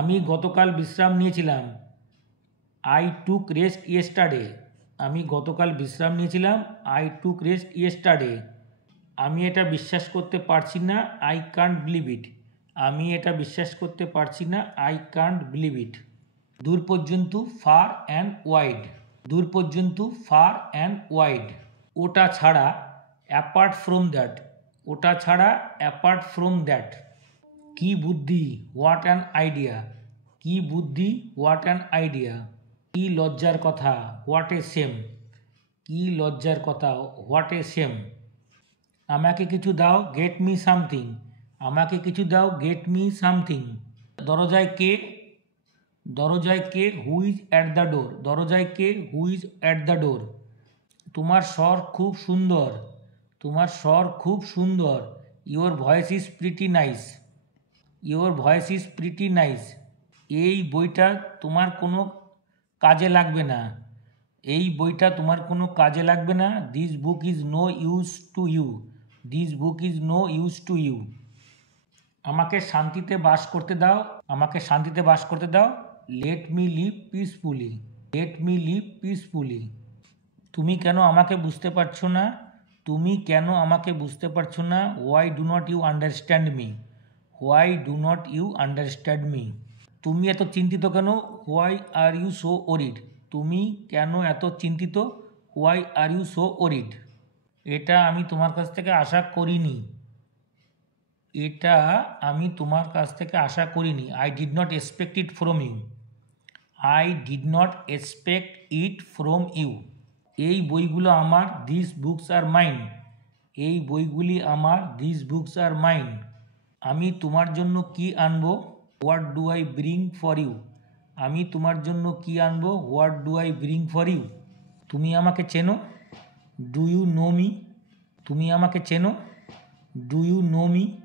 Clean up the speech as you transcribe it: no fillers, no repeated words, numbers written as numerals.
আমি গতকাল বিশ্রাম নিয়েছিলাম। I took rest yesterday. আমি গতকাল বিশ্রাম নিয়েছিলাম। I took rest yesterday. আমি এটা বিশ্বাস করতে পারছি না। I can't believe it. আমি এটা বিশ্বাস করতে পারছি না। I can't believe it. দূর পর্যন্ত, ফার অ্যান্ড ওয়াইড। দূর পর্যন্ত, ফার অ্যান্ড ওয়াইড। ওটা ছাড়া, অ্যাপার্ট ফ্রম দ্যাট। ওটা ছাড়া, অ্যাপার্ট ফ্রম দ্যাট। কি বুদ্ধি, হোয়াট অ্যান আইডিয়া। কি বুদ্ধি, হোয়াট অ্যান আইডিয়া। কি লজ্জার কথা, হোয়াট এ সেম। কি লজ্জার কথা, হোয়াট এ সেম। আমাকে কিছু দাও, গেট মি সামথিং। আমাকে কিছু দাও, গেট মি সামথিং। দরজায় কে? দরজায় কে? Who is at the door. দরজায় কে? Who is at the door. তোমার স্বর খুব সুন্দর। তোমার স্বর খুব সুন্দর। Your voice is pretty nice. Your voice is pretty nice. এই বইটা তোমার কোনো কাজে লাগবে না। এই বইটা তোমার কোনো কাজে লাগবে না। This book is no use to you. This book is no use to you. আমাকে শান্তিতে বাস করতে দাও। আমাকে শান্তিতে বাস করতে দাও। Let me live peacefully. Let me live peacefully. তুমি কেন আমাকে বুঝতে পারছো না? তুমি কেন আমাকে বুঝতে পারছো না? Why do not you understand me. Why do not you understand me. তুমি এত চিন্তিত কেন? Why are you so worried. তুমি কেন এত চিন্তিত? Why are you so worried. এটা আমি তোমার কাছ থেকে আশা করিনি। এটা আমি তোমার কাছ থেকে আশা করিনি। I did not expect it from you. I did not expect it from you. এই বইগুলো আমার। This books are mine. এই বইগুলি আমার। This books are mine. আমি তোমার জন্য কি আনবো? What do I bring for you. আমি তোমার জন্য কি আনবো? What do I bring for you. তুমি আমাকে চেনো? Do you know me. তুমি আমাকে চেনো? Do you know me.